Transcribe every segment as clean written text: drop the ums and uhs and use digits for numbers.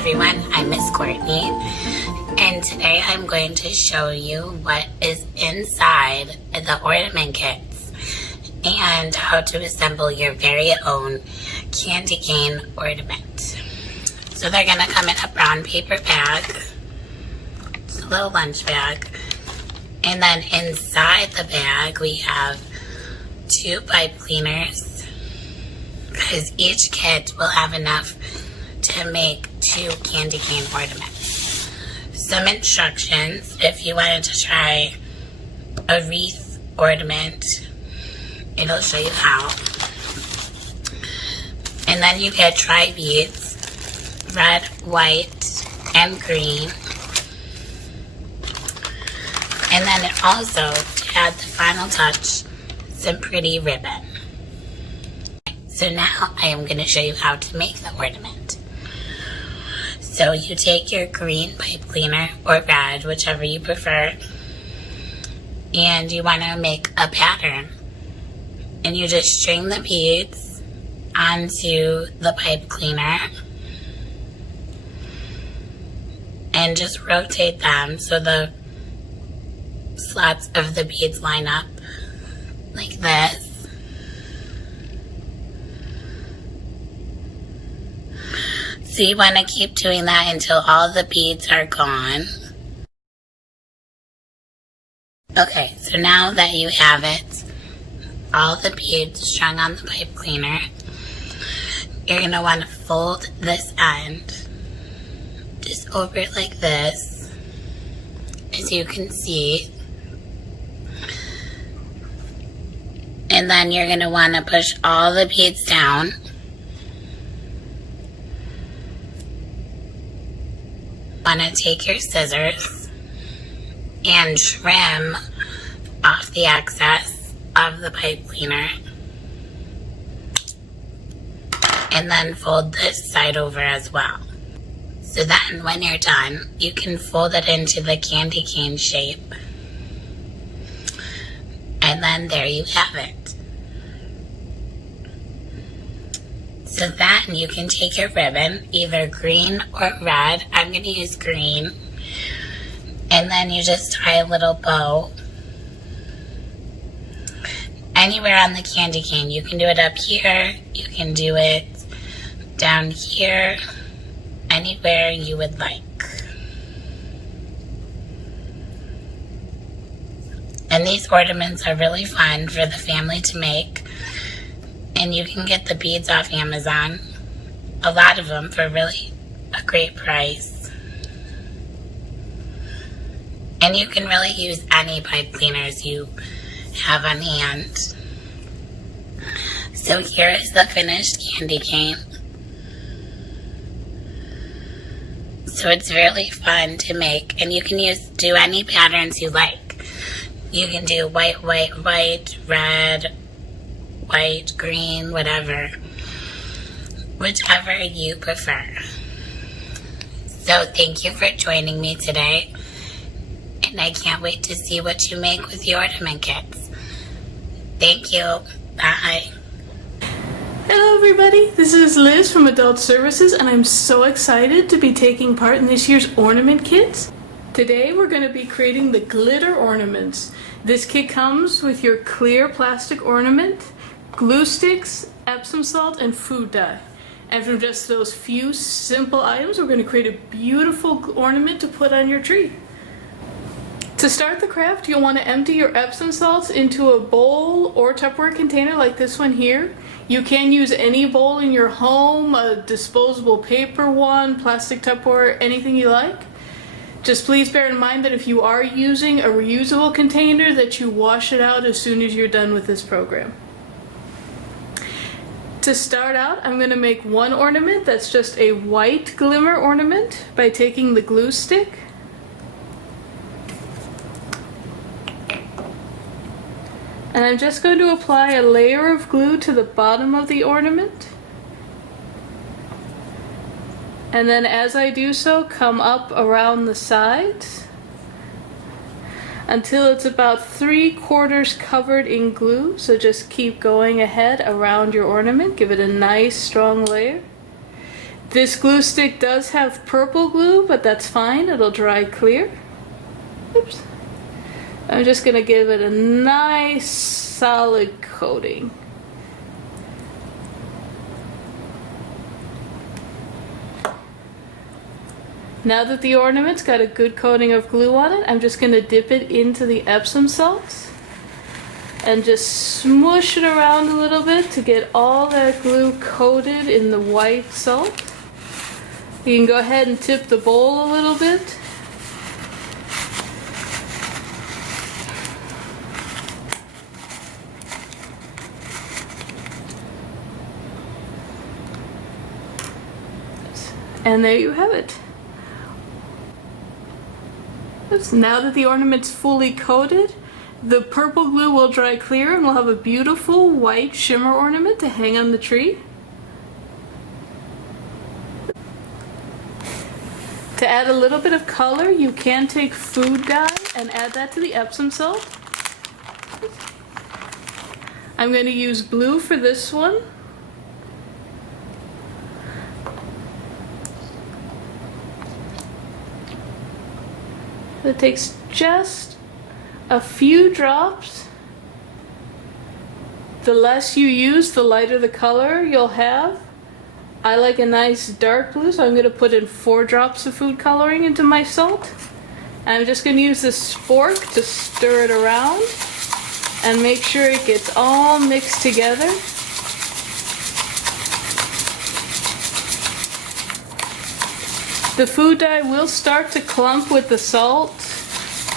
everyone, I'm Miss Courtney, and today I'm going to show you what is inside the ornament kits and how to assemble your very own candy cane ornament. So they're going to come in a brown paper bag, it's a little lunch bag, and then inside the bag we have 2 pipe cleaners, because each kit will have enough to make 2 candy cane ornaments. Some instructions if you wanted to try a wreath ornament, it'll show you how. And then you get tri-beads, red, white, and green. And then it also, to add the final touch, some pretty ribbon. So now I am going to show you how to make the ornament. So you take your green pipe cleaner or red, whichever you prefer, and you want to make a pattern. And you just string the beads onto the pipe cleaner and just rotate them so the slots of the beads line up like this. So you want to keep doing that until all the beads are gone. Okay, so now that you have it, all the beads strung on the pipe cleaner, you're going to want to fold this end just over it like this, as you can see. And then you're going to want to push all the beads down. Want to take your scissors and trim off the excess of the pipe cleaner, and then fold this side over as well. So then when you're done, you can fold it into the candy cane shape, and then there you have it. So then you can take your ribbon, either green or red. I'm going to use green. And then you just tie a little bow anywhere on the candy cane. You can do it up here, you can do it down here, anywhere you would like. And these ornaments are really fun for the family to make. And you can get the beads off Amazon, a lot of them for really a great price. And you can really use any pipe cleaners you have on hand. So here is the finished candy cane. So it's really fun to make, and you can do any patterns you like. You can do white, white, white, red, white, green, whatever, whichever you prefer. So thank you for joining me today, and I can't wait to see what you make with your ornament kits. Thank you. Bye. Hello everybody, this is Liz from Adult Services, and I'm so excited to be taking part in this year's ornament kits. Today we're going to be creating the glitter ornaments. This kit comes with your clear plastic ornament, glue sticks, Epsom salt, and food dye. And from just those few simple items, we're going to create a beautiful ornament to put on your tree. To start the craft, you'll want to empty your Epsom salts into a bowl or Tupperware container like this one here. You can use any bowl in your home, a disposable paper one, plastic Tupperware, anything you like. Just please bear in mind that if you are using a reusable container, that you wash it out as soon as you're done with this program. To start out, I'm going to make one ornament that's just a white glimmer ornament by taking the glue stick and I'm just going to apply a layer of glue to the bottom of the ornament, and then as I do so, come up around the sides until it's about 3/4 covered in glue. So just keep going ahead around your ornament, give it a nice strong layer. This glue stick does have purple glue, but that's fine, it'll dry clear. Oops. I'm just gonna give it a nice solid coating. Now that the ornament's got a good coating of glue on it, I'm just going to dip it into the Epsom salts and just smush it around a little bit to get all that glue coated in the white salt. You can go ahead and tip the bowl a little bit. And there you have it. Now that the ornament's fully coated, the purple glue will dry clear and we'll have a beautiful white shimmer ornament to hang on the tree. To add a little bit of color, you can take food dye and add that to the Epsom salt. I'm going to use blue for this one. It takes just a few drops. The less you use, the lighter the color you'll have. I like a nice dark blue, so I'm going to put in 4 drops of food coloring into my salt. I'm just going to use this spork to stir it around and make sure it gets all mixed together. The food dye will start to clump with the salt,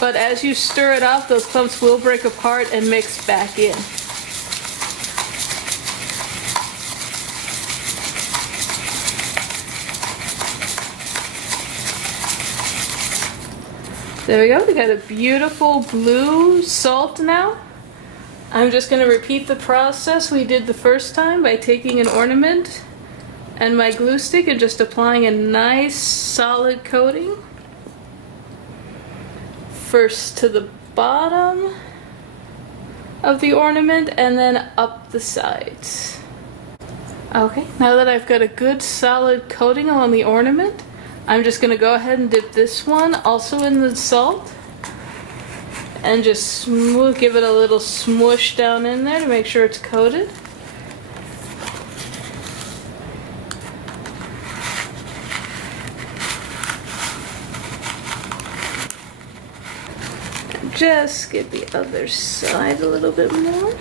but as you stir it up, those clumps will break apart and mix back in. There we go, we got a beautiful blue salt now. I'm just going to repeat the process we did the first time by taking an ornament and my glue stick and just applying a nice solid coating. First to the bottom of the ornament and then up the sides. Okay, now that I've got a good solid coating on the ornament, I'm just going to go ahead and dip this one also in the salt and just give it a little smush down in there to make sure it's coated. Just get the other side a little bit more.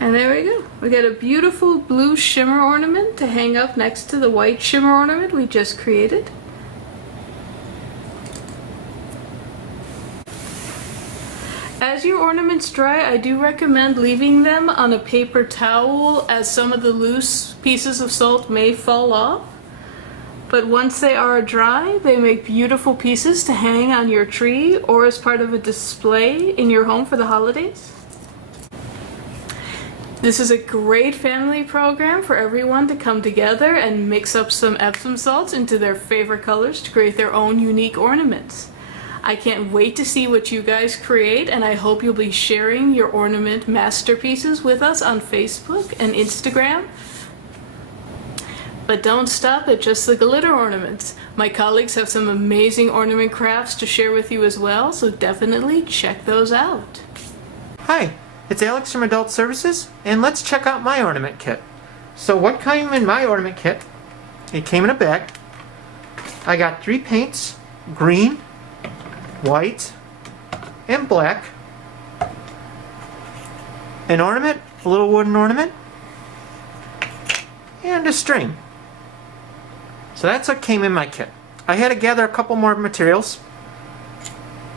And there we go. We got a beautiful blue shimmer ornament to hang up next to the white shimmer ornament we just created. As your ornaments dry, I do recommend leaving them on a paper towel as some of the loose pieces of salt may fall off. But once they are dry, they make beautiful pieces to hang on your tree or as part of a display in your home for the holidays. This is a great family program for everyone to come together and mix up some Epsom salts into their favorite colors to create their own unique ornaments. I can't wait to see what you guys create, and I hope you'll be sharing your ornament masterpieces with us on Facebook and Instagram. But don't stop at just the glitter ornaments. My colleagues have some amazing ornament crafts to share with you as well, so definitely check those out. Hi, it's Alex from Adult Services, and let's check out my ornament kit. So what came in my ornament kit? It came in a bag. I got 3 paints, green, white, and black. An ornament, a little wooden ornament, and a string. So that's what came in my kit. I had to gather a couple more materials.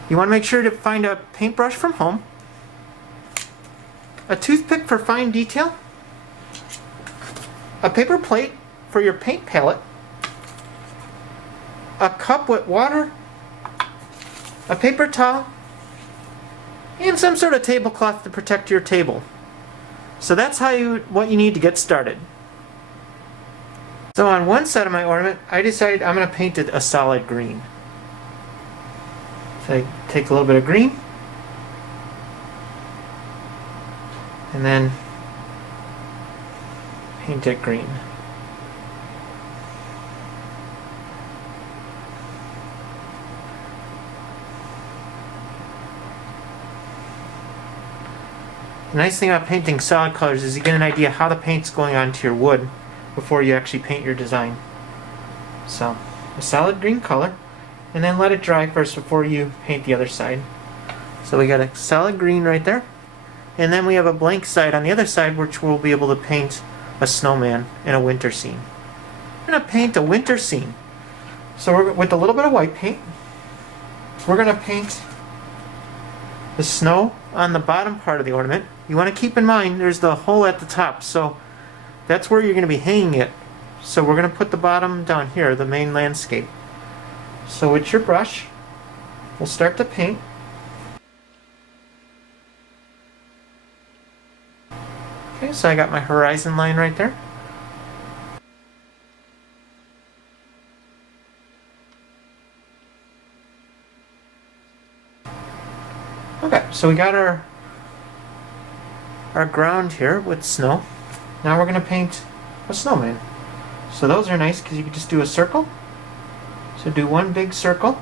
You want to make sure to find a paintbrush from home, a toothpick for fine detail, a paper plate for your paint palette, a cup with water, a paper towel, and some sort of tablecloth to protect your table. So that's what you need to get started. So on one side of my ornament, I decided I'm going to paint it a solid green. So I take a little bit of green, and then paint it green. The nice thing about painting solid colors is you get an idea how the paint's going onto your wood before you actually paint your design. So, a solid green color, and then let it dry first before you paint the other side. So we got a solid green right there, and then we have a blank side on the other side which we'll be able to paint a snowman and a winter scene. We're going to paint a winter scene. So we're, with a little bit of white paint, we're going to paint the snow on the bottom part of the ornament. You want to keep in mind there's the hole at the top, so that's where you're going to be hanging it. So we're going to put the bottom down here, the main landscape. So with your brush, we'll start to paint. Okay, so I got my horizon line right there. Okay, so we got our ground here with snow. Now we're going to paint a snowman. So those are nice because you can just do a circle. So do one big circle.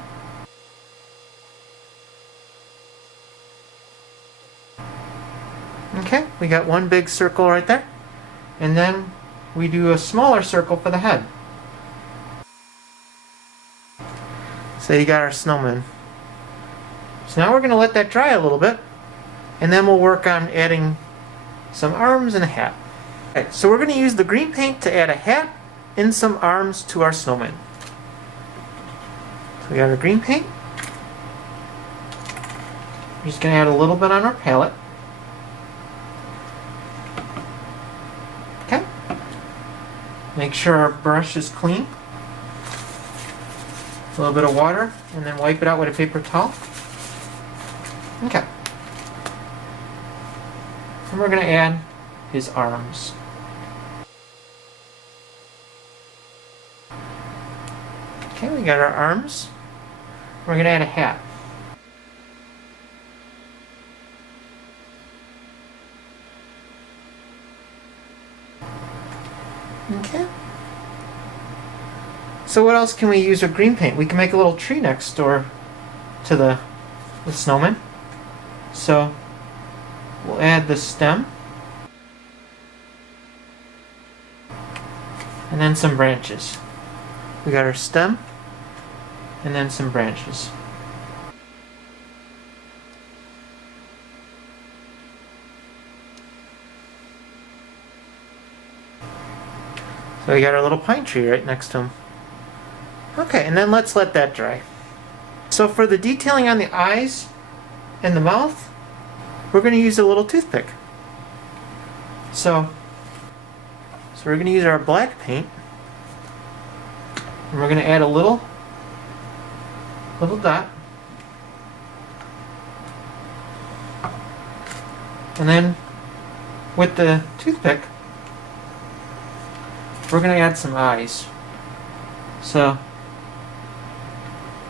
Okay, we got one big circle right there. And then we do a smaller circle for the head. So you got our snowman. So now we're going to let that dry a little bit, and then we'll work on adding some arms and a hat. Okay, so we're going to use the green paint to add a hat and some arms to our snowman. So we got our green paint. We're just going to add a little bit on our palette. Okay. Make sure our brush is clean. A little bit of water, and then wipe it out with a paper towel. Okay. And we're going to add his arms. Okay, we got our arms. We're going to add a hat. Okay. So what else can we use with green paint? We can make a little tree next door to the snowman. So we'll add the stem and then some branches. We got our stem and then some branches. So we got our little pine tree right next to him. Okay, and then let's let that dry. So for the detailing on the eyes and the mouth, we're going to use a little toothpick. So we're going to use our black paint, and we're going to add a little dot, and then with the toothpick, we're going to add some eyes. So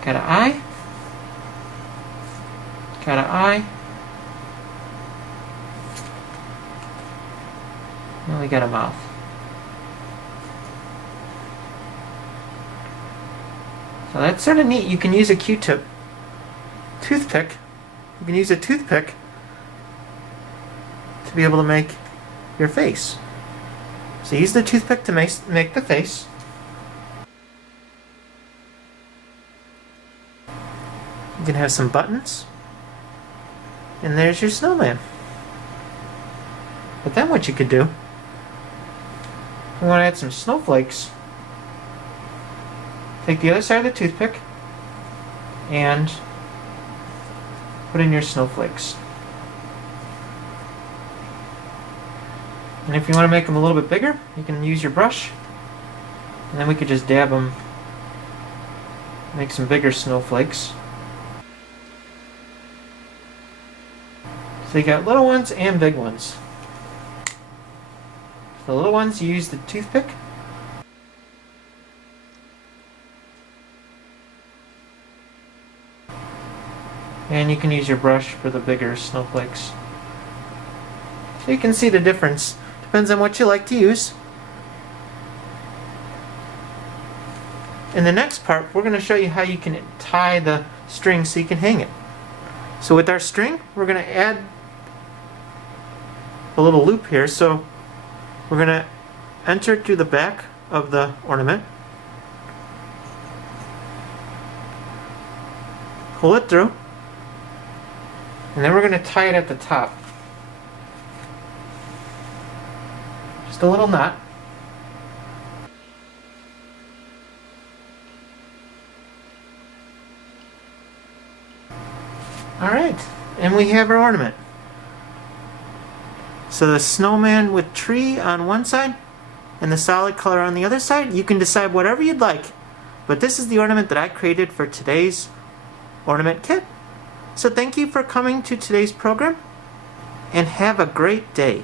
got an eye, got an eye. And we got a mouth. So that's sort of neat. You can use a Q-tip. Toothpick. You can use a toothpick to be able to make your face. So use the toothpick to make the face. You can have some buttons. And there's your snowman. But then what you could do, we want to add some snowflakes. Take the other side of the toothpick and put in your snowflakes. And if you want to make them a little bit bigger, you can use your brush, and then we could just dab them, make some bigger snowflakes. So you got little ones and big ones. The little ones, you use the toothpick. And you can use your brush for the bigger snowflakes. So you can see the difference. Depends on what you like to use. In the next part, we're going to show you how you can tie the string so you can hang it. So with our string, we're going to add a little loop here. So we're going to enter it through the back of the ornament, pull it through, and then we're going to tie it at the top. Just a little knot. Alright, and we have our ornament. So the snowman with tree on one side and the solid color on the other side. You can decide whatever you'd like, but this is the ornament that I created for today's ornament kit. So thank you for coming to today's program, and have a great day.